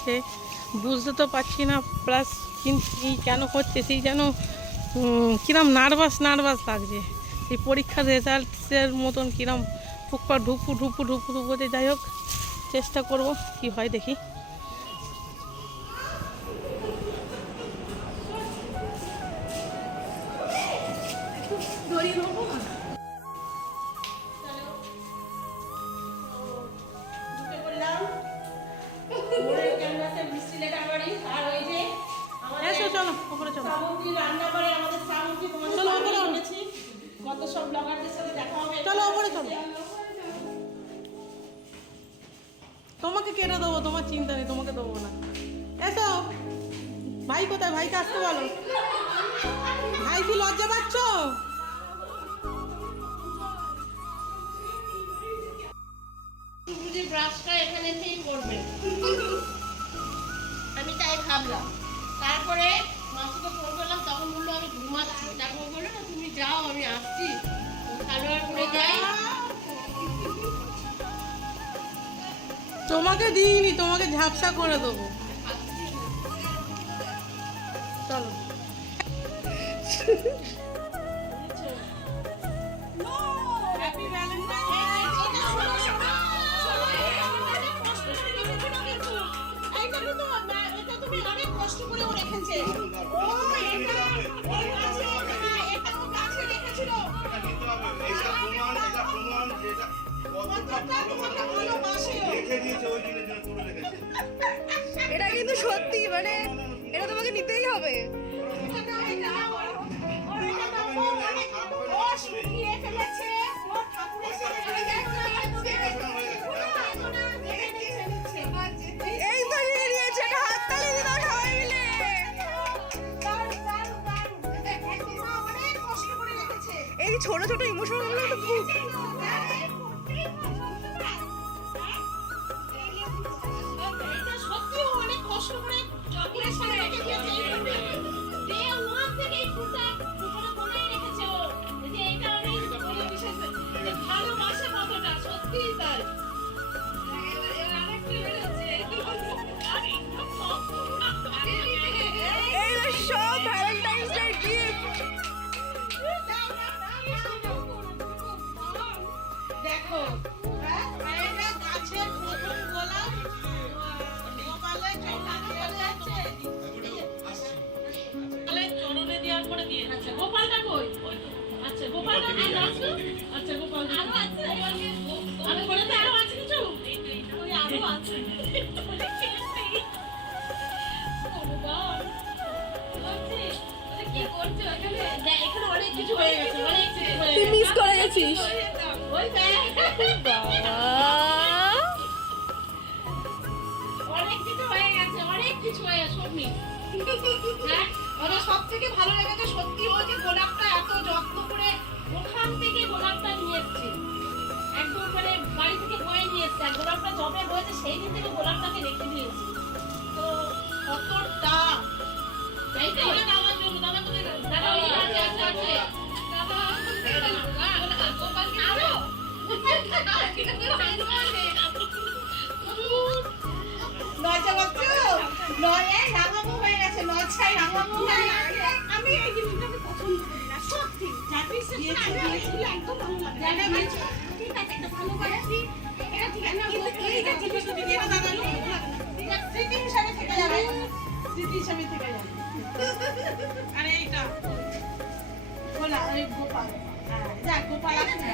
আসছে বুঝতে তো পারছি না, প্লাস কিন্তু কেন হচ্ছে সেই যেন কিরম নার্ভাস লাগছে। এই পরীক্ষার রেজাল্টের মতন কিরম ফুকপা ঢুপু ঢুপু ঢুপু ঢুপু, যাই হোক চেষ্টা করব কি হয় দেখি। তোমাকে কেটে দেবো, তোমার চিন্তা নেই, তোমাকে দেবো না। এসো। ভাই কোথায়? ভাইকে আসতে বলো। ভাই কি লজ্জা পাচ্ছ? ব্রাশটা এখানে ঠিক করবে, আমি তাই ভাবলাম। তারপরে মাসুকে ফোন করলাম, তখন বললো আমি ঘুমাচ্ছি। তারপর বললো না তুমি যাও আমি আসছি, সালোয়ার পরে যাই। তোমাকে দিইনি, তোমাকে ঝাপসা করে দেবো। চলো। এটা কিন্তু সত্যি, মানে এটা তোমাকে নিতেই হবে। এই তো নিয়ে নিয়েছে, এটা হাততালি দিয়ে দাও সবাই মিলে। এই ছোট ছোট ইমোশন গুলো তো খুব সব ভ্যালেন্টাইন্স ডে গিফট। দেখো গাছের প্রথম গোলাপ গোপালের চরণে দেওয়ার পরে দিয়ে। আচ্ছা গোপালটা কই? আচ্ছা গোপালটা আসলো। আচ্ছা গোপাল আরো আছে, আমি বলে তো আরো আছে কিছু, ওই আরো আছে। কি করছো এখানে? এখানে অনেক কিছু হয়ে গেছে, অনেক কিছু হয়ে তুই গেছে। মিস করে গেছিস ওই বাবা। অনেক কিছু হয়ে গেছে, অনেক কিছু হয়ে গেছে সবই। হ্যাঁ, ওদের সব থেকে ভালো লেগেছে সত্যি হচ্ছে গোলাপটা এত যত্ন করে ওখান থেকে গোলাপটা নিয়ে এসছে, একদম মানে বাড়ি থেকে বয়ে নিয়ে এসছে। আর গোলাপটা যবে হয়েছে সেই দিন থেকে গোলাপটাকে রেখে দিয়েছি। তো কতটা তাই তো আমার জন্য দাদা কোথায় গেল? দাদা ওই আছে আছে আছে দাদা গোপালকে আরো লজ্জা করছো? লয়ে রাঙামো হয়ে গেছে, লজ্জায় রাঙামো হয়ে গেছে। আমি এই জিনিসটাকে পছন্দ করি না সত্যি। জানিস না একদম ভালো লাগে না। ঠিক আছে এটা ভালো বাড়ছি, এটা ঠিক আছে। কিন্তু এইটা জিনিসটা যদি এটা দাদা ভালো লাগে না, ঠিক আছে স্মৃতি হিসাবে থেকে যাবে, স্মৃতি হিসাবে থেকে যাবে। আর এইটা বলা ওই গোপাল, হ্যাঁ যাক গোপাল আসলো,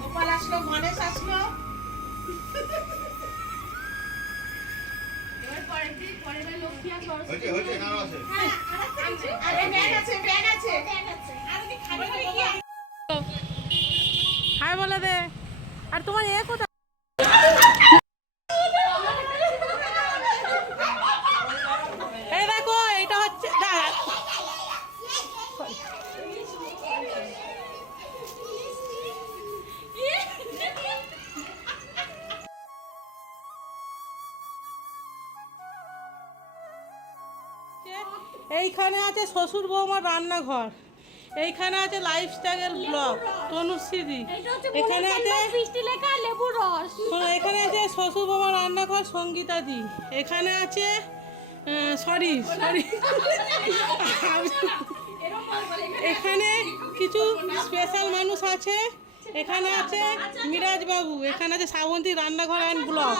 গোপাল আসলো, গণেশ আসলো। হাই বলে দে। আর তোমার এ কোথায়? এই দেখো এটা হচ্ছে এইখানে আছে শ্বশুর বৌমার রান্নাঘর। এইখানে আছে লাইফস্টাইল ব্লগ তনুশ্রীদি, এখানে আছে এখানে আছে শ্বশুর বাবা রান্নাঘর সঙ্গীতাদি, এখানে আছে সরি এখানে কিছু স্পেশাল মানুষ আছে, এখানে আছে মিরাজ বাবু, এখানে আছে শ্রাবন্তী রান্নাঘর অ্যান্ড ব্লগ,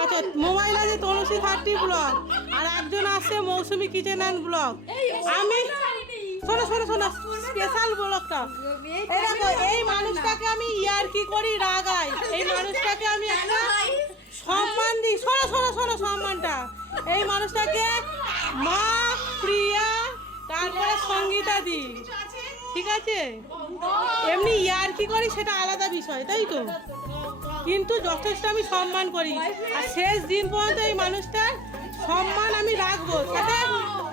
আচ্ছা মোবাইল আছে তনুশ্রী 30 ব্লগ, আর একজন আছে মৌসুমী কিচেন অ্যান্ড ব্লগ। আমি শোনো শোনো শোনো স্পেশাল ব্লগটা, এই দেখো এই মানুষটাকে আমি ইয়ার্কি করি রাগাই, এই মানুষটাকে আমি একটা সম্মান দিই, শোনো শোনো শোনো সম্মানটা, এই মানুষটাকে মা প্রিয়া তারপরে সঙ্গীতা দি, ঠিক আছে? এমনি ইয়ার্কি করি সেটা আলাদা বিষয়, তাই তো, কিন্তু যথেষ্ট আমি সম্মান করি, আর শেষ দিন পর্যন্ত এই মানুষটার সম্মান আমি রাখবো, সাথে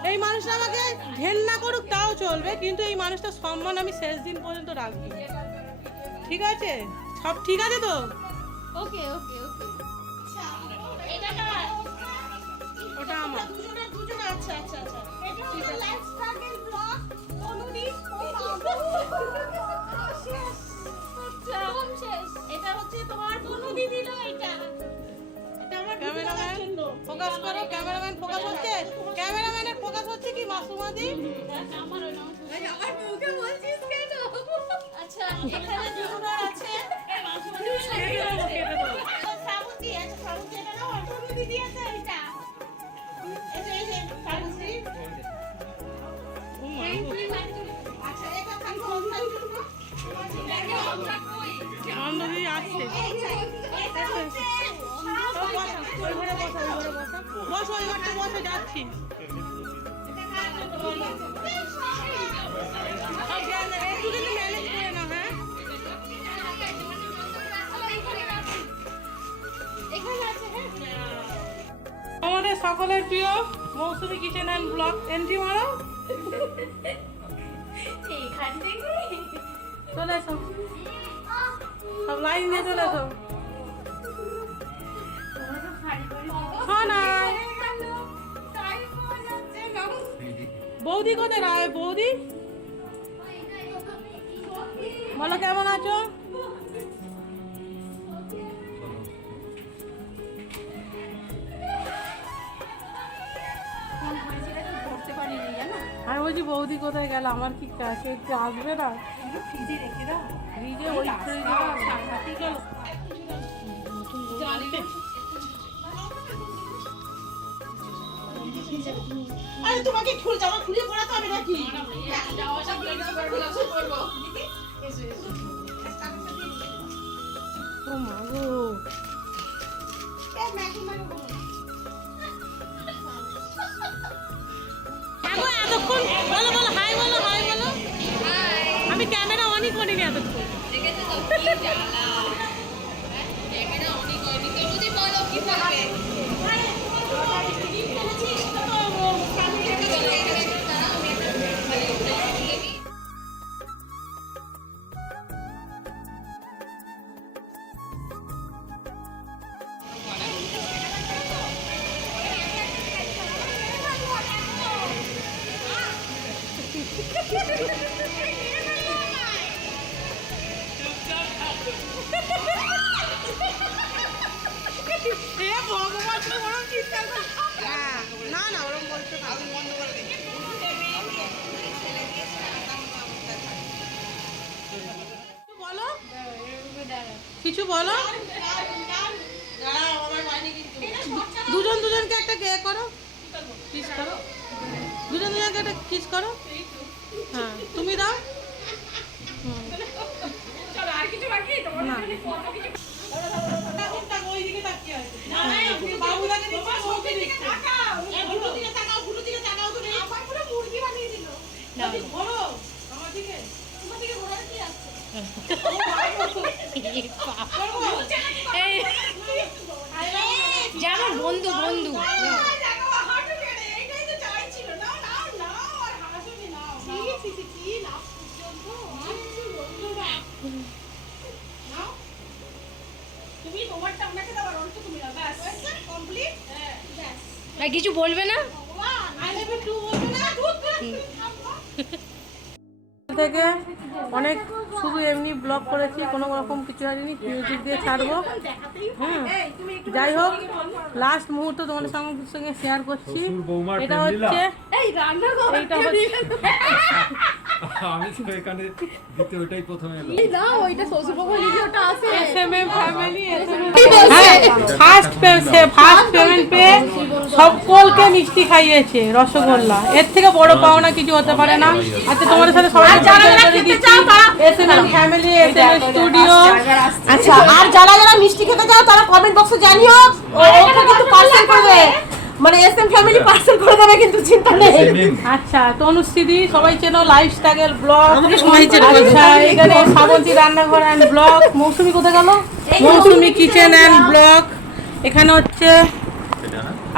এই মানুষটা আমাকে ঘেন্না করুক তাও চলবে, কিন্তু এই মানুষটার সম্মান আমি শেষ দিন পর্যন্ত রাখবো, ঠিক আছে? সব ঠিক আছে তো? ওকে ওকে ওকে ওটা আমার দুজনে আচ্ছা আচ্ছা আচ্ছা এটা হলো লাইফস্টাইল ব্লগ অনুদি শেষ এটা হচ্ছে তোমার অনুদি দিল এটা আমার ক্যামেরাম্যান ফোকাস করো, ক্যামেরাম্যান ফোকাস হচ্ছে, ক্যামেরাম্যানের ফোকাস হচ্ছে কি মাসুমাদি? আমার মুখে বলছিস কেন? আচ্ছা এখানে দুজনে আছে শ্রাবন্তী আছে, শ্রাবন্তী এটা না অনুদি দিয়েছে এটা এই যে শ্রাবন্তী আচ্ছা এটা থাকো অন্ধদি আসছে, ওই ঘরে বসো, ওই ঘরে বসো, বসো ওই ঘরটা বসো, যাচ্ছি। একটু কিন্তু ম্যানেজ করে নাও, হ্যাঁ? আমাদের সকলের প্রিয় মৌসুমী কিচেন অ্যান্ড ব্লগ, এন্ট্রি মারো, চলে এসো, সব লাইন দিয়ে চলে এসো। শোনাই বৌদি কোথায় রায়? বৌদি বলো কেমন আছো? আমি বলছি বৌদি কোথায় গেল, আমার কি কাছে একটু আসবে না? ফ্রিজে রেখে দাও, ফ্রিজে ওই ফ্রিজে আরে তোমাকে ফুল জামা খুলে পড়াতে হবে নাকি? ও মা গো, এতক্ষণ বলো বলো হাই বলো, হাই বলো, আমি ক্যামেরা অনই করিনি এতক্ষণ। না না ওরকম বলতে বলো, কিছু বলো, দুজন দুজনকে একটা কে করো, কিস করো, দুজন দুজনকে একটা কিস করো, হ্যাঁ তুমি দাও, না যেমন বন্ধু বন্ধু তুমি তোমারটা আমাকে দাও আর অন্য তুমি নাও, ব্যাস কমপ্লিট। হ্যাঁ ব্যাস আর কিছু বলবে না? আই লাভ ইউ টু বলবে না, দুধ থেকে অনেক শুধু এমনি ব্লগ করেছি, কোনো রকম কিছু হয়নি, মিউজিক দিয়ে ছাড়বো। হ্যাঁ, যাই হোক লাস্ট মুহূর্ত তোমাদের সঙ্গে শেয়ার করছি। এটা হচ্ছে এইটা হচ্ছে আমি তো এখানে দিতে ওইটাই প্রথমে এলো। না ওইটা শ্বশুরবাবু ভিডিওটা আছে এসএমএম ফ্যামিলি ফার্স্ট পেমেন্ট পেয়ে সকলকে মিষ্টি খাইয়েছে রসগোল্লা। এর থেকে বড় পাওনা কিছু হতে পারে না। আচ্ছা তোমাদের সাথে সবাই এসএমএম ফ্যামিলি, এসএমএম স্টুডিও। আচ্ছা আর যারা যারা মিষ্টি খেতে চাও তারা কমেন্ট বক্সে জানিও, ওটা কিন্তু পার্সেল করবে, মানে এসএম ফ্যামিলি পার্সেল করে দেবে, কিন্তু চিন্তা নেই। আচ্ছা তনুশ্রী সবাই চেনো, লাইফস্টাইল ব্লগ আমাকে সবাই চেনো। আচ্ছা এখানে শ্রাবন্তী রান্নাঘর অ্যান্ড ব্লগ। মৌসুমী কোথায় গেল? মৌসুমী কিচেন অ্যান্ড ব্লগ। এখানে হচ্ছে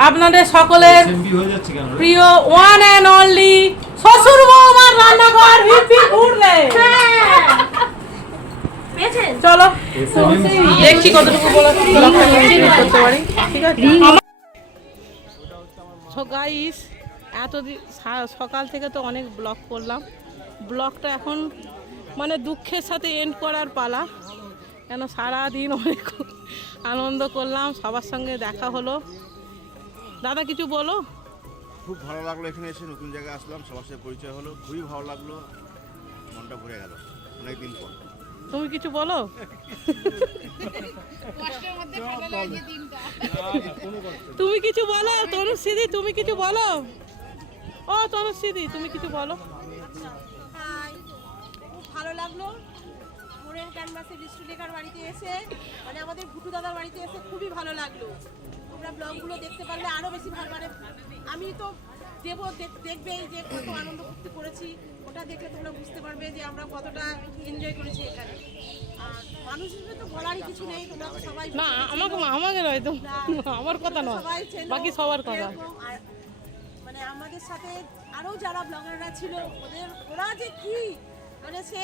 আপনাদের সকলের এমবি হয়ে যাচ্ছে কেন রে? প্রিয় ওয়ান অ্যান্ড অনলি শ্বশুর বৌমার রান্নাঘর হিপি ঘুরলে। চলো দেখছি কতটুকু করতে পারি। ঠিক আছে সো গাইস, এতদিন সকাল থেকে তো অনেক ব্লগ করলাম। ব্লগটা এখন মানে দুঃখের সাথে এন্ড করার পালা, কেন সারাদিন অনেক আনন্দ করলাম, সবার সঙ্গে দেখা হলো। দাদা কিছু বলো। খুব ভালো লাগলো এখানে এসে, নতুন জায়গায় আসলাম, সবার সাথে পরিচয় হলো, খুবই ভালো লাগলো, মনটা ভরে গেল অনেকদিন পর। তুমি কিছু বলো। তুমি কিছু বলো তনুশ্রী, তুমি কিছু বলো। ও তনুশ্রী তুমি কিছু বলো। খুব ভালো লাগলো মোরেন ক্যানভাসে বিষ্ণুলেখার বাড়িতে এসে, মানে আমাদের ভুটু দাদার বাড়িতে এসে খুবই ভালো লাগলো। তোমরা ব্লগগুলো দেখতে পারলে আরো বেশি ভালো, মানে আমি তো দেখবেই যে কত আনন্দ করতে করেছি, ওটা দেখলে তোমরা বুঝতে পারবে যে আমরা কতটা এনজয় করেছি এখানে। আর মানুষ হিসেবে তো বলারই কিছু নেই, তোমরা তো সবাই না আমাকে নয় তো, আমার কথা নয়, সবাই চেনো, বাকি সবার কথা। এরকম। আর মানে আমাদের সাথে আরো যারা ব্লগাররা ছিল, ওরা যে কি, মানে সে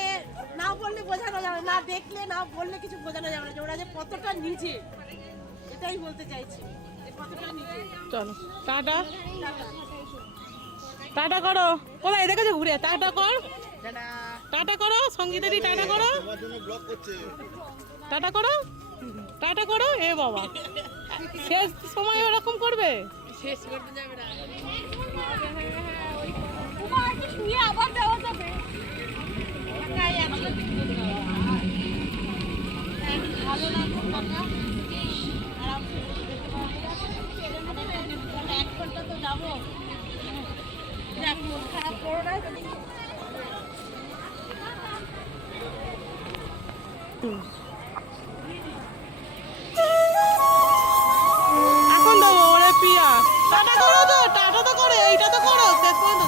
না বললে বোঝানো যাবে না, দেখলে না বললে কিছু বোঝানো যাবে না যে ওরা যে কতটা নিজে, এটাই বলতে চাইছি যে কতটা নিজে। চলো টাটা টাটা করো। কোথায় দেখেছো ঘুরে? টাটা কর, টাটা করো সঙ্গীতারি, টাটা করো, টাটা করো, টাটা করো। এ বাবা শেষ সময় ওরকম করবে? শেষ করতে যাবে না, আবার যাওয়া যাবে। ভালো লাগলো এক ঘন্টা তো যাবো, মন খারাপ করো না। এখন দেবো ওরে পিয়া। টাটা করো তো, টাটা তো করো, এইটা তো করো শেষ পর্যন্ত।